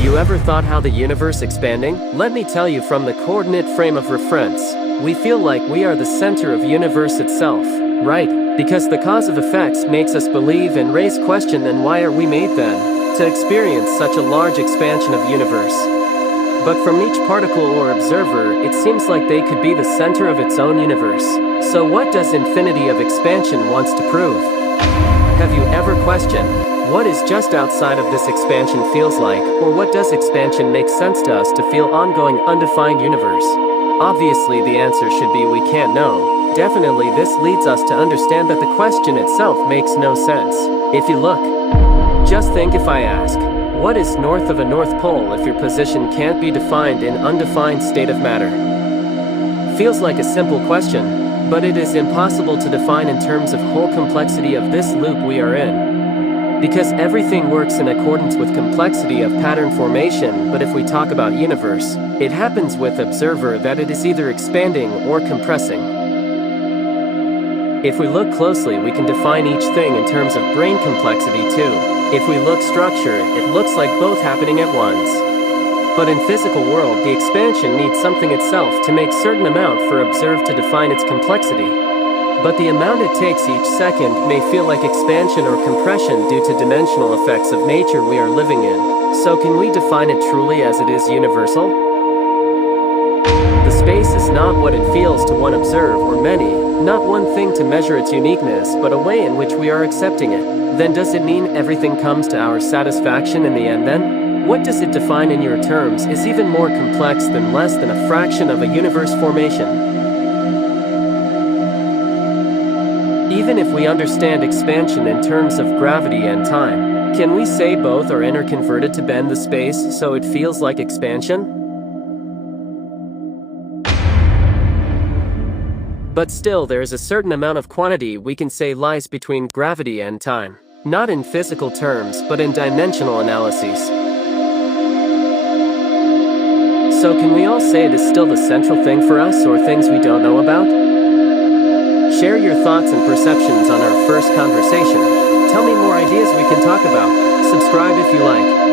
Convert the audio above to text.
You ever thought how the universe expanding? Let me tell you from the coordinate frame of reference. We feel like we are the center of universe itself, right? Because the cause of effects makes us believe and raise question, then why are we made then to experience such a large expansion of universe? But from each particle or observer, it seems like they could be the center of its own universe. So what does infinity of expansion wants to prove? Have you ever questioned what is just outside of this expansion feels like, or what does expansion make sense to us to feel ongoing undefined universe? Obviously the answer should be we can't know. Definitely this leads us to understand that the question itself makes no sense. If you look, just think if I ask, what is north of a North Pole if your position can't be defined in undefined state of matter? Feels like a simple question, but it is impossible to define in terms of whole complexity of this loop we are in. Because everything works in accordance with complexity of pattern formation, but if we talk about universe, it happens with observer that it is either expanding or compressing. If we look closely, we can define each thing in terms of brain complexity too. If we look structure, it looks like both happening at once. But in physical world, the expansion needs something itself to make certain amount for observe to define its complexity. But the amount it takes each second may feel like expansion or compression due to dimensional effects of nature we are living in. So can we define it truly as it is universal? The space is not what it feels to one observe or many, not one thing to measure its uniqueness, but a way in which we are accepting it. Then does it mean everything comes to our satisfaction in the end then? What does it define in your terms is even more complex than less than a fraction of a universe formation. Even if we understand expansion in terms of gravity and time, can we say both are interconverted to bend the space so it feels like expansion? But still, there is a certain amount of quantity we can say lies between gravity and time. Not in physical terms, but in dimensional analyses. So can we all say it is still the central thing for us, or things we don't know about? Share your thoughts and perceptions on our first conversation. Tell me more ideas we can talk about. Subscribe if you like.